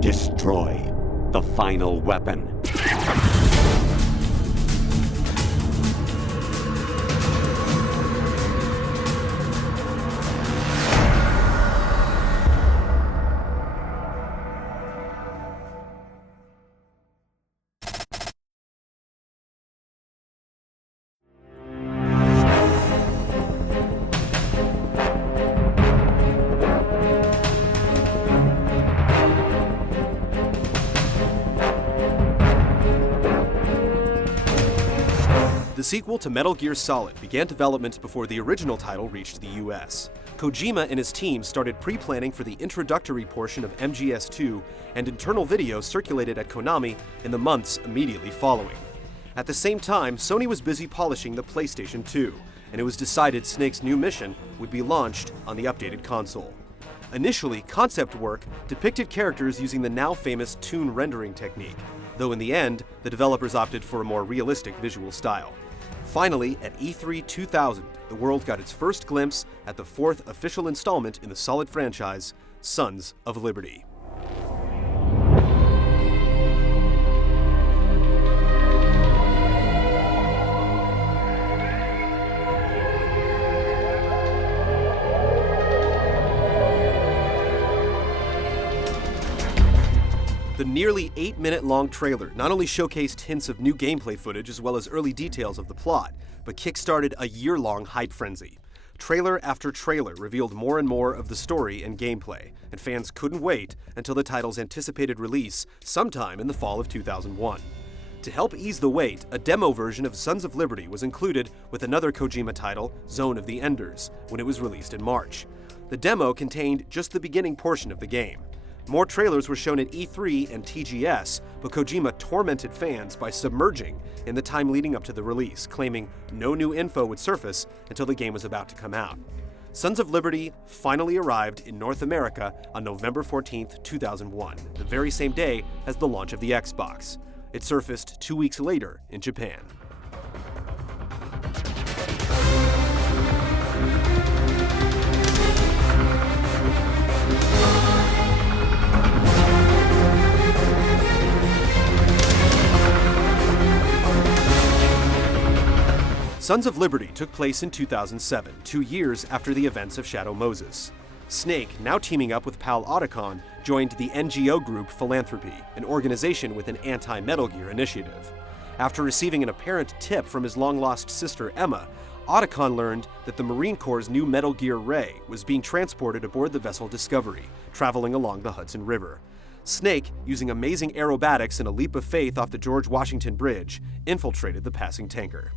Destroy the final weapon. The sequel to Metal Gear Solid began development before the original title reached the US. Kojima and his team started pre-planning for the introductory portion of MGS2, and internal videos circulated at Konami in the months immediately following. At the same time, Sony was busy polishing the PlayStation 2, and it was decided Snake's new mission would be launched on the updated console. Initially, concept work depicted characters using the now famous toon rendering technique, though in the end, the developers opted for a more realistic visual style. Finally, at E3 2000, the world got its first glimpse at the fourth official installment in the Solid franchise, Sons of Liberty. The nearly 8-minute-long trailer not only showcased hints of new gameplay footage as well as early details of the plot, but kickstarted a year-long hype frenzy. Trailer after trailer revealed more and more of the story and gameplay, and fans couldn't wait until the title's anticipated release sometime in the fall of 2001. To help ease the wait, a demo version of Sons of Liberty was included with another Kojima title, Zone of the Enders, when it was released in March. The demo contained just the beginning portion of the game. More trailers were shown at E3 and TGS, but Kojima tormented fans by submerging in the time leading up to the release, claiming no new info would surface until the game was about to come out. Sons of Liberty finally arrived in North America on November 14, 2001, the very same day as the launch of the Xbox. It surfaced 2 weeks later in Japan. Sons of Liberty took place in 2007, 2 years after the events of Shadow Moses. Snake, now teaming up with pal Otacon, joined the NGO group Philanthropy, an organization with an anti-Metal Gear initiative. After receiving an apparent tip from his long-lost sister Emma, Otacon learned that the Marine Corps' new Metal Gear Ray was being transported aboard the vessel Discovery, traveling along the Hudson River. Snake, using amazing aerobatics and a leap of faith off the George Washington Bridge, infiltrated the passing tanker.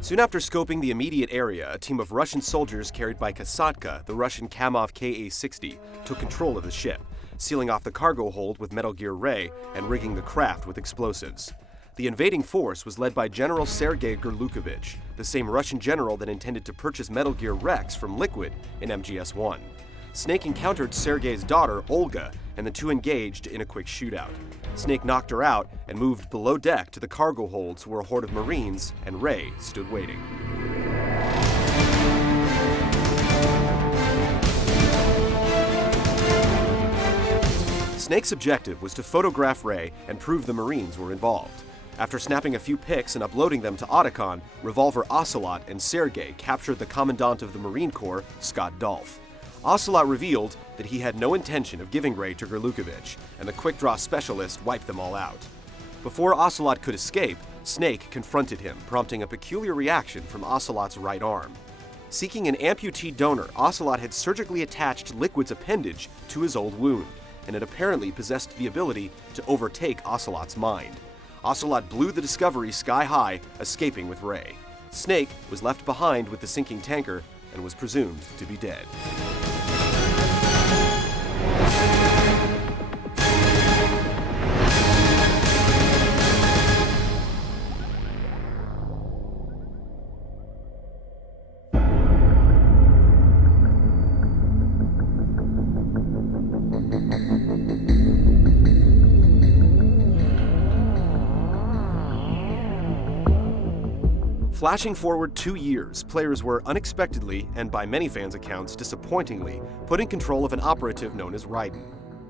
Soon after scoping the immediate area, a team of Russian soldiers carried by Kasatka, the Russian Kamov Ka-60, took control of the ship, sealing off the cargo hold with Metal Gear Ray and rigging the craft with explosives. The invading force was led by General Sergei Gurlukovich, the same Russian general that intended to purchase Metal Gear Rex from Liquid in MGS1. Snake encountered Sergei's daughter, Olga, and the two engaged in a quick shootout. Snake knocked her out and moved below deck to the cargo holds where a horde of Marines and Ray stood waiting. Snake's objective was to photograph Ray and prove the Marines were involved. After snapping a few pics and uploading them to Otacon, Revolver Ocelot and Sergei captured the Commandant of the Marine Corps, Scott Dolph. Ocelot revealed that he had no intention of giving Ray to Gurlukovich, and the quick-draw specialist wiped them all out. Before Ocelot could escape, Snake confronted him, prompting a peculiar reaction from Ocelot's right arm. Seeking an amputee donor, Ocelot had surgically attached Liquid's appendage to his old wound, and it apparently possessed the ability to overtake Ocelot's mind. Ocelot blew the Discovery sky high, escaping with Ray. Snake was left behind with the sinking tanker and was presumed to be dead. Flashing forward 2 years, players were unexpectedly, and by many fans' accounts disappointingly, put in control of an operative known as Raiden.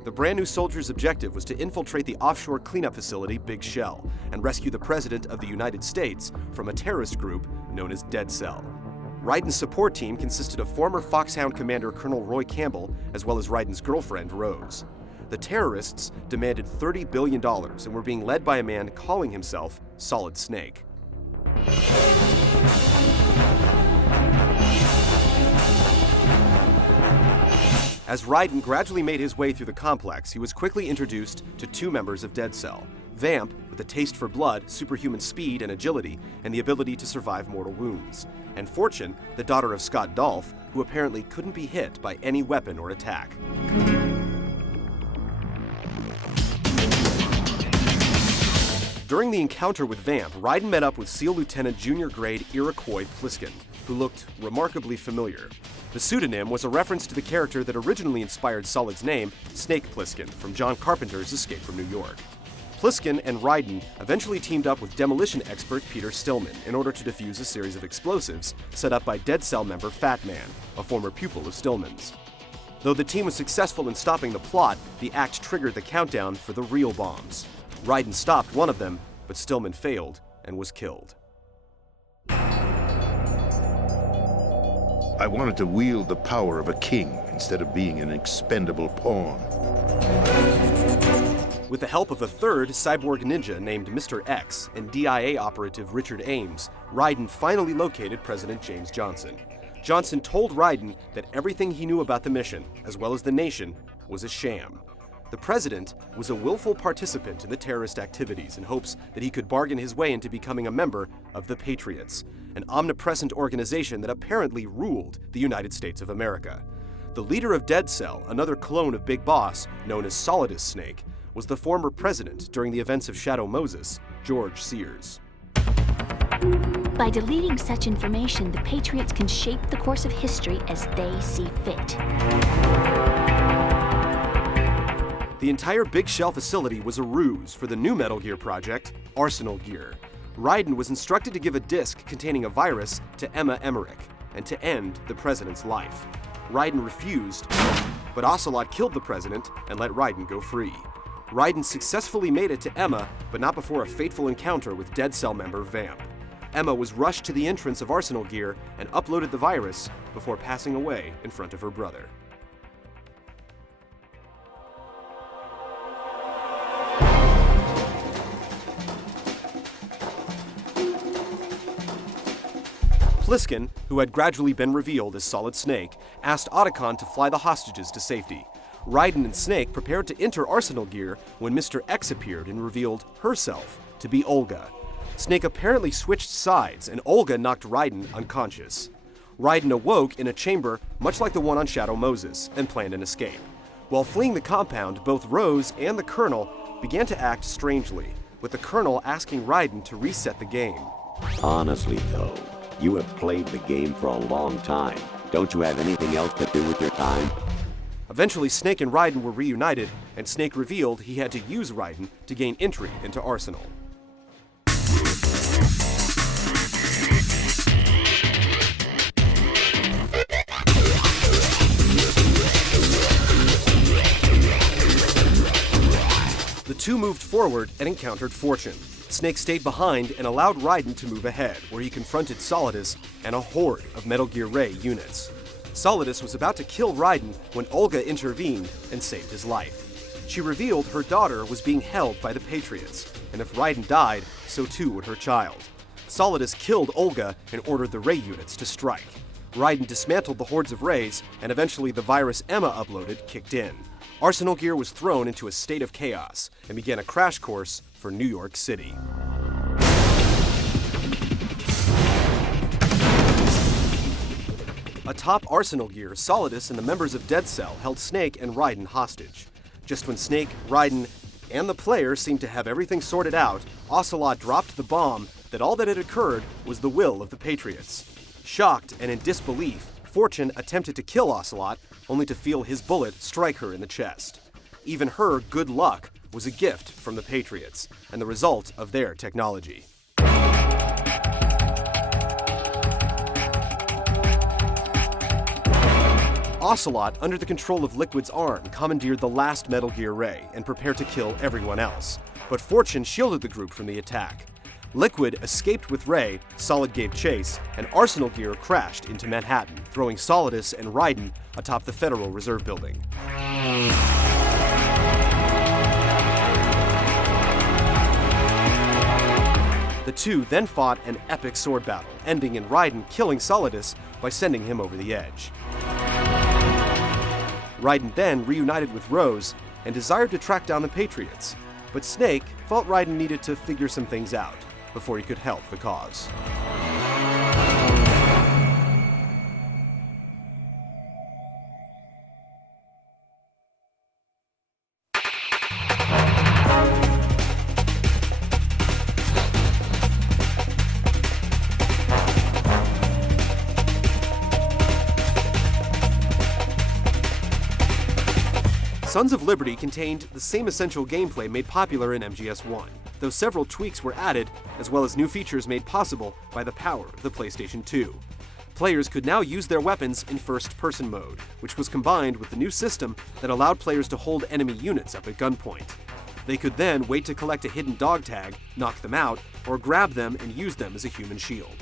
The brand new soldier's objective was to infiltrate the offshore cleanup facility Big Shell and rescue the President of the United States from a terrorist group known as Dead Cell. Raiden's support team consisted of former Foxhound Commander Colonel Roy Campbell, as well as Raiden's girlfriend, Rose. The terrorists demanded $30 billion and were being led by a man calling himself Solid Snake. As Raiden gradually made his way through the complex, he was quickly introduced to 2 members of Dead Cell. Vamp, with a taste for blood, superhuman speed and agility, and the ability to survive mortal wounds. And Fortune, the daughter of Scott Dolph, who apparently couldn't be hit by any weapon or attack. During the encounter with Vamp, Raiden met up with SEAL Lieutenant Junior Grade Iroquois Pliskin, who looked remarkably familiar. The pseudonym was a reference to the character that originally inspired Solid's name, Snake Plissken, from John Carpenter's Escape from New York. Pliskin and Raiden eventually teamed up with demolition expert Peter Stillman in order to defuse a series of explosives set up by Dead Cell member Fat Man, a former pupil of Stillman's. Though the team was successful in stopping the plot, the act triggered the countdown for the real bombs. Raiden stopped one of them, but Stillman failed and was killed. I wanted to wield the power of a king instead of being an expendable pawn. With the help of a third cyborg ninja named Mr. X and DIA operative Richard Ames, Raiden finally located President James Johnson. Johnson told Raiden that everything he knew about the mission, as well as the nation, was a sham. The president was a willful participant in the terrorist activities in hopes that he could bargain his way into becoming a member of the Patriots, an omnipresent organization that apparently ruled the United States of America. The leader of Dead Cell, another clone of Big Boss, known as Solidus Snake, was the former president during the events of Shadow Moses, George Sears. By deleting such information, the Patriots can shape the course of history as they see fit. The entire Big Shell facility was a ruse for the new Metal Gear project, Arsenal Gear. Raiden was instructed to give a disc containing a virus to Emma Emmerich and to end the president's life. Raiden refused, but Ocelot killed the president and let Raiden go free. Raiden successfully made it to Emma, but not before a fateful encounter with Dead Cell member Vamp. Emma was rushed to the entrance of Arsenal Gear and uploaded the virus before passing away in front of her brother. Pliskin, who had gradually been revealed as Solid Snake, asked Otacon to fly the hostages to safety. Raiden and Snake prepared to enter Arsenal Gear when Mr. X appeared and revealed herself to be Olga. Snake apparently switched sides, and Olga knocked Raiden unconscious. Raiden awoke in a chamber much like the one on Shadow Moses and planned an escape. While fleeing the compound, both Rose and the Colonel began to act strangely, with the Colonel asking Raiden to reset the game. Honestly, though, you have played the game for a long time. Don't you have anything else to do with your time? Eventually, Snake and Raiden were reunited, and Snake revealed he had to use Raiden to gain entry into Arsenal. The two moved forward and encountered Fortune. Snake stayed behind and allowed Raiden to move ahead, where he confronted Solidus and a horde of Metal Gear Ray units. Solidus was about to kill Raiden when Olga intervened and saved his life. She revealed her daughter was being held by the Patriots, and if Raiden died, so too would her child. Solidus killed Olga and ordered the Ray units to strike. Raiden dismantled the hordes of Rays, and eventually the virus Emma uploaded kicked in. Arsenal Gear was thrown into a state of chaos and began a crash course for New York City. Atop Arsenal Gear, Solidus and the members of Dead Cell held Snake and Raiden hostage. Just when Snake, Raiden, and the player seemed to have everything sorted out, Ocelot dropped the bomb that all that had occurred was the will of the Patriots. Shocked and in disbelief, Fortune attempted to kill Ocelot, only to feel his bullet strike her in the chest. Even her good luck was a gift from the Patriots, and the result of their technology. Ocelot, under the control of Liquid's arm, commandeered the last Metal Gear Ray and prepared to kill everyone else. But Fortune shielded the group from the attack. Liquid escaped with Ray, Solid gave chase, and Arsenal Gear crashed into Manhattan, throwing Solidus and Raiden atop the Federal Reserve Building. The two then fought an epic sword battle, ending in Raiden killing Solidus by sending him over the edge. Raiden then reunited with Rose and desired to track down the Patriots, but Snake felt Raiden needed to figure some things out before he could help the cause. Sons of Liberty contained the same essential gameplay made popular in MGS1, though several tweaks were added, as well as new features made possible by the power of the PlayStation 2. Players could now use their weapons in first-person mode, which was combined with the new system that allowed players to hold enemy units up at gunpoint. They could then wait to collect a hidden dog tag, knock them out, or grab them and use them as a human shield.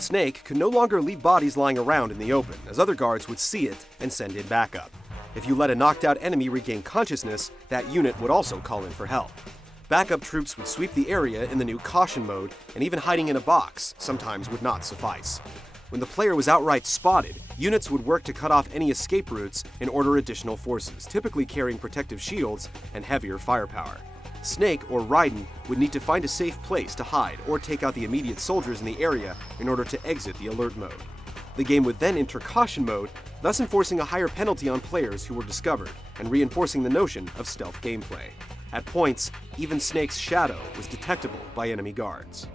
Snake could no longer leave bodies lying around in the open, as other guards would see it and send in backup. If you let a knocked-out enemy regain consciousness, that unit would also call in for help. Backup troops would sweep the area in the new caution mode, and even hiding in a box sometimes would not suffice. When the player was outright spotted, units would work to cut off any escape routes and order additional forces, typically carrying protective shields and heavier firepower. Snake or Raiden would need to find a safe place to hide or take out the immediate soldiers in the area in order to exit the alert mode. The game would then enter caution mode, thus enforcing a higher penalty on players who were discovered and reinforcing the notion of stealth gameplay. At points, even Snake's shadow was detectable by enemy guards.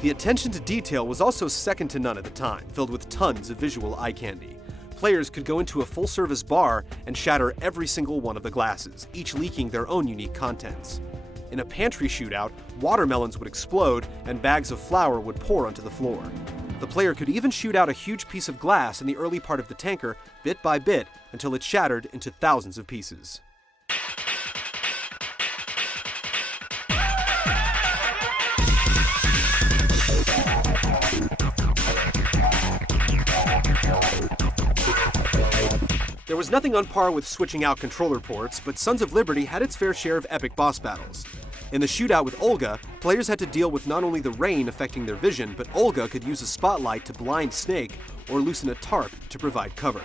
The attention to detail was also second to none at the time, filled with tons of visual eye candy. Players could go into a full-service bar and shatter every single one of the glasses, each leaking their own unique contents. In a pantry shootout, watermelons would explode and bags of flour would pour onto the floor. The player could even shoot out a huge piece of glass in the early part of the tanker, bit by bit, until it shattered into thousands of pieces. There was nothing on par with switching out controller ports, but Sons of Liberty had its fair share of epic boss battles. In the shootout with Olga, players had to deal with not only the rain affecting their vision, but Olga could use a spotlight to blind Snake or loosen a tarp to provide cover.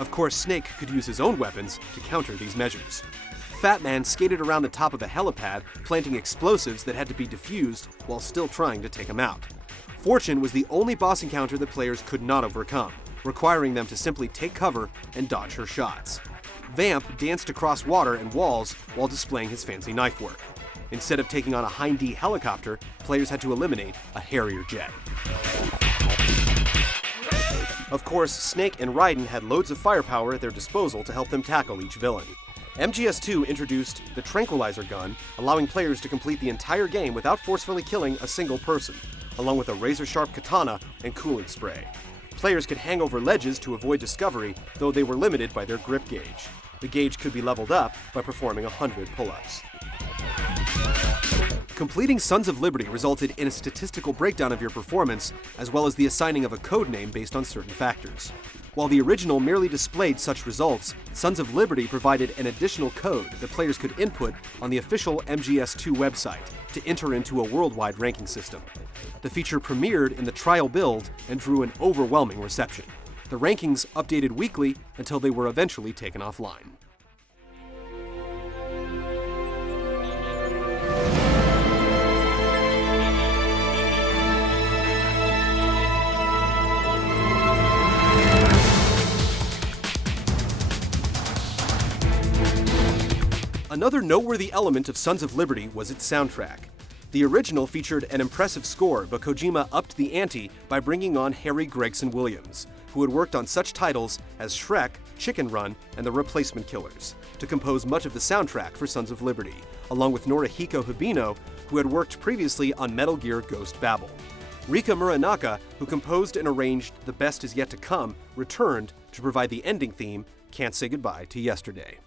Of course, Snake could use his own weapons to counter these measures. Fat Man skated around the top of a helipad, planting explosives that had to be defused while still trying to take him out. Fortune was the only boss encounter that players could not overcome, requiring them to simply take cover and dodge her shots. Vamp danced across water and walls while displaying his fancy knife work. Instead of taking on a Hind-D helicopter, players had to eliminate a Harrier jet. Of course, Snake and Raiden had loads of firepower at their disposal to help them tackle each villain. MGS2 introduced the Tranquilizer Gun, allowing players to complete the entire game without forcefully killing a single person, along with a razor-sharp katana and cooling spray. Players could hang over ledges to avoid discovery, though they were limited by their grip gauge. The gauge could be leveled up by performing 100 pull-ups. Completing Sons of Liberty resulted in a statistical breakdown of your performance, as well as the assigning of a code name based on certain factors. While the original merely displayed such results, Sons of Liberty provided an additional code that players could input on the official MGS2 website to enter into a worldwide ranking system. The feature premiered in the trial build and drew an overwhelming reception. The rankings updated weekly until they were eventually taken offline. Another noteworthy element of Sons of Liberty was its soundtrack. The original featured an impressive score, but Kojima upped the ante by bringing on Harry Gregson Williams. who had worked on such titles as Shrek, Chicken Run, and The Replacement Killers, to compose much of the soundtrack for Sons of Liberty, along with Norihiko Hibino, who had worked previously on Metal Gear Ghost Babel. Rika Muranaka, who composed and arranged The Best Is Yet to Come, returned to provide the ending theme, Can't Say Goodbye to Yesterday.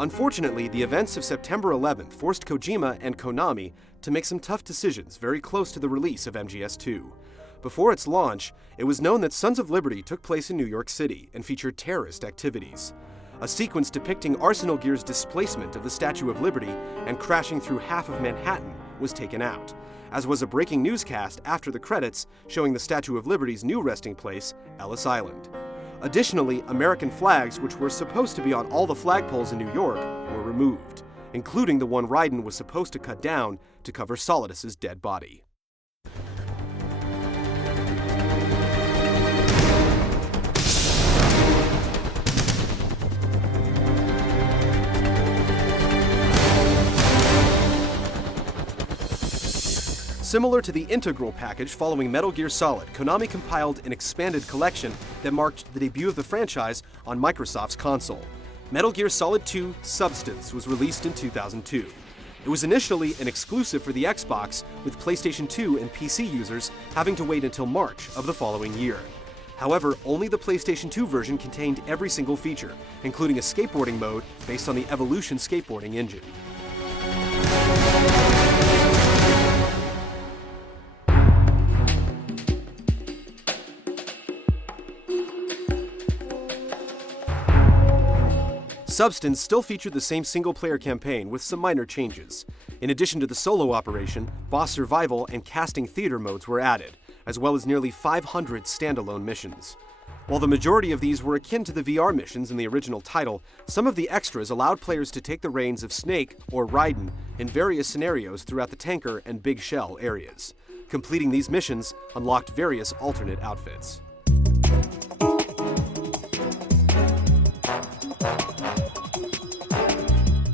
Unfortunately, the events of September 11th forced Kojima and Konami to make some tough decisions very close to the release of MGS2. Before its launch, it was known that Sons of Liberty took place in New York City and featured terrorist activities. A sequence depicting Arsenal Gear's displacement of the Statue of Liberty and crashing through half of Manhattan was taken out, as was a breaking newscast after the credits showing the Statue of Liberty's new resting place, Ellis Island. Additionally, American flags, which were supposed to be on all the flagpoles in New York, were removed, including the one Raiden was supposed to cut down to cover Solidus's dead body. Similar to the Integral package following Metal Gear Solid, Konami compiled an expanded collection that marked the debut of the franchise on Microsoft's console. Metal Gear Solid 2 Substance was released in 2002. It was initially an exclusive for the Xbox, with PlayStation 2 and PC users having to wait until March of the following year. However, only the PlayStation 2 version contained every single feature, including a skateboarding mode based on the Evolution skateboarding engine. Substance still featured the same single-player campaign with some minor changes. In addition to the solo operation, boss survival and casting theater modes were added, as well as nearly 500 standalone missions. While the majority of these were akin to the VR missions in the original title, some of the extras allowed players to take the reins of Snake or Raiden in various scenarios throughout the tanker and big shell areas. Completing these missions unlocked various alternate outfits.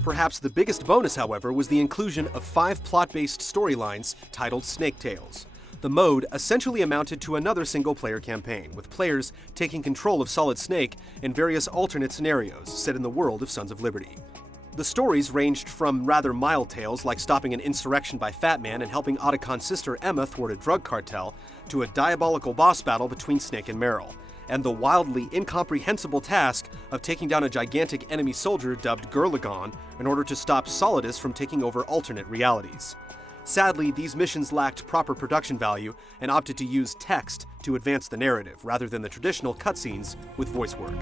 Perhaps the biggest bonus, however, was the inclusion of 5 plot-based storylines titled Snake Tales. The mode essentially amounted to another single-player campaign, with players taking control of Solid Snake in various alternate scenarios set in the world of Sons of Liberty. The stories ranged from rather mild tales like stopping an insurrection by Fat Man and helping Otacon's sister Emma thwart a drug cartel, to a diabolical boss battle between Snake and Meryl, and the wildly incomprehensible task of taking down a gigantic enemy soldier dubbed Gurlagon in order to stop Solidus from taking over alternate realities. Sadly, these missions lacked proper production value and opted to use text to advance the narrative rather than the traditional cutscenes with voice work.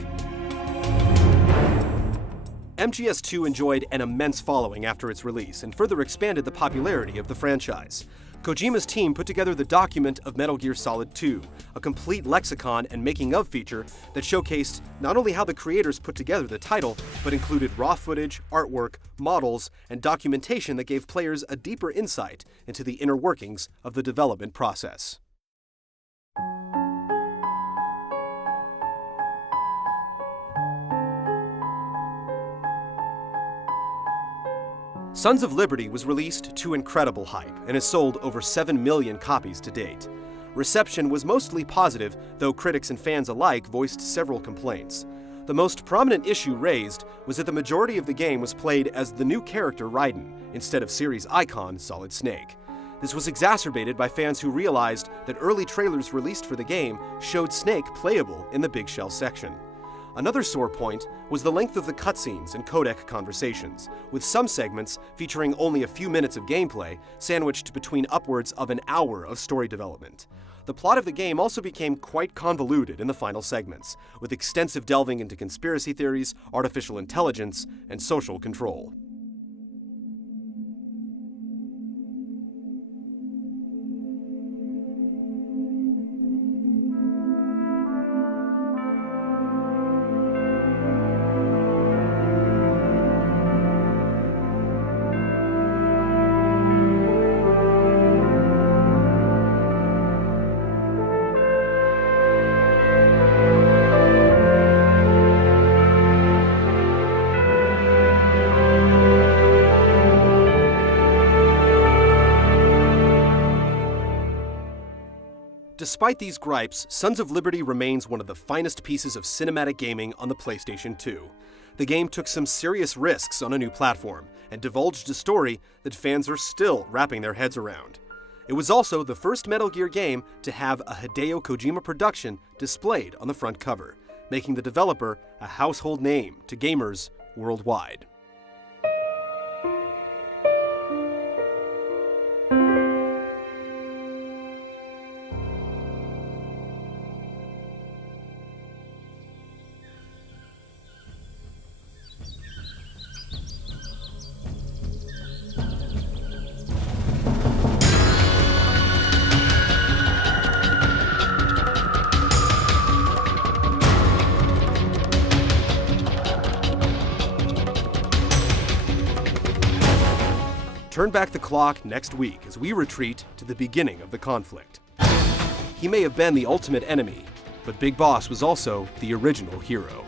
MGS2 enjoyed an immense following after its release and further expanded the popularity of the franchise. Kojima's team put together the document of Metal Gear Solid 2, a complete lexicon and making-of feature that showcased not only how the creators put together the title, but included raw footage, artwork, models, and documentation that gave players a deeper insight into the inner workings of the development process. Sons of Liberty was released to incredible hype and has sold over 7 million copies to date. Reception was mostly positive, though critics and fans alike voiced several complaints. The most prominent issue raised was that the majority of the game was played as the new character Raiden, instead of series icon Solid Snake. This was exacerbated by fans who realized that early trailers released for the game showed Snake playable in the Big Shell section. Another sore point was the length of the cutscenes and codec conversations, with some segments featuring only a few minutes of gameplay, sandwiched between upwards of an hour of story development. The plot of the game also became quite convoluted in the final segments, with extensive delving into conspiracy theories, artificial intelligence, and social control. Despite these gripes, Sons of Liberty remains one of the finest pieces of cinematic gaming on the PlayStation 2. The game took some serious risks on a new platform, and divulged a story that fans are still wrapping their heads around. It was also the first Metal Gear game to have a Hideo Kojima production displayed on the front cover, making the developer a household name to gamers worldwide. Turn back the clock next week as we retreat to the beginning of the conflict. He may have been the ultimate enemy, but Big Boss was also the original hero.